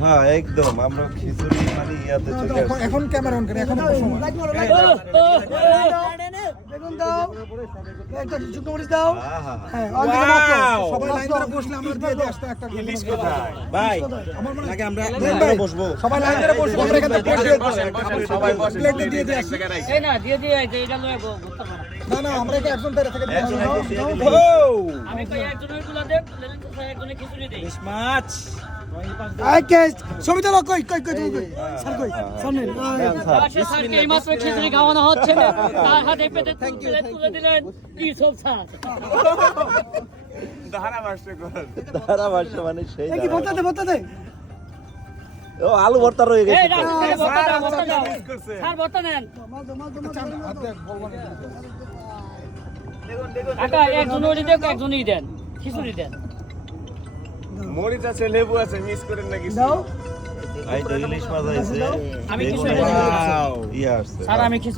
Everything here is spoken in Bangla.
হ্যাঁ একদম আমরা খিচুড়ি মানে ইয়াতে চলে আসছি। এখন ক্যামেরা অন করে এখন সময় বেগুন দাও একটা শুকনো মরিচ দাও হ্যাঁ সবাই লাইন ধরে বসলে আমরা দিয়ে দিয়ে আসতে একটা ইলিশ কোথায় ভাই আমার মনে লাগে আমরা লাইন ধরে বসবো সবাই লাইন ধরে বসবো আমরা এখানে সবাই বসে প্লেট দিয়ে দিয়ে আসি এই না দিয়ে দিয়ে এটা লয়ে ঘুরতে পারো না না আমরা এটা একজন ধরে থেকে দিয়ে আসি আমি কই একজনের গুলা দেব লেলেন তো একজনের খিচুড়ি দেই মাছ ওকে সমিতা লোক কই কই কই তুমি স্যার কই সামনে পাশে স্যারকে এই মাত্র খিচুড়ি খাওয়ানো হচ্ছে না তার হাতে পেটে তুলে দিলেন কি সব স্যার ধারাভাষ্য মানে সেই এই কি বলতে দে ও আলু ভর্তা রয়ে গেছে এই ভর্তা দাও স্যার ভর্তা নেন কাকা একজনই দেন একজনই দেন খিচুড়ি দেন মরিচ আছে লেবু আছে মিক্স করেন নাকি দাও এই তো ইলিশ মাছ আছে আমি বেগুন খিচুড়ি আছে, ইয়ে আসছে স্যার আমি খিচুড়ি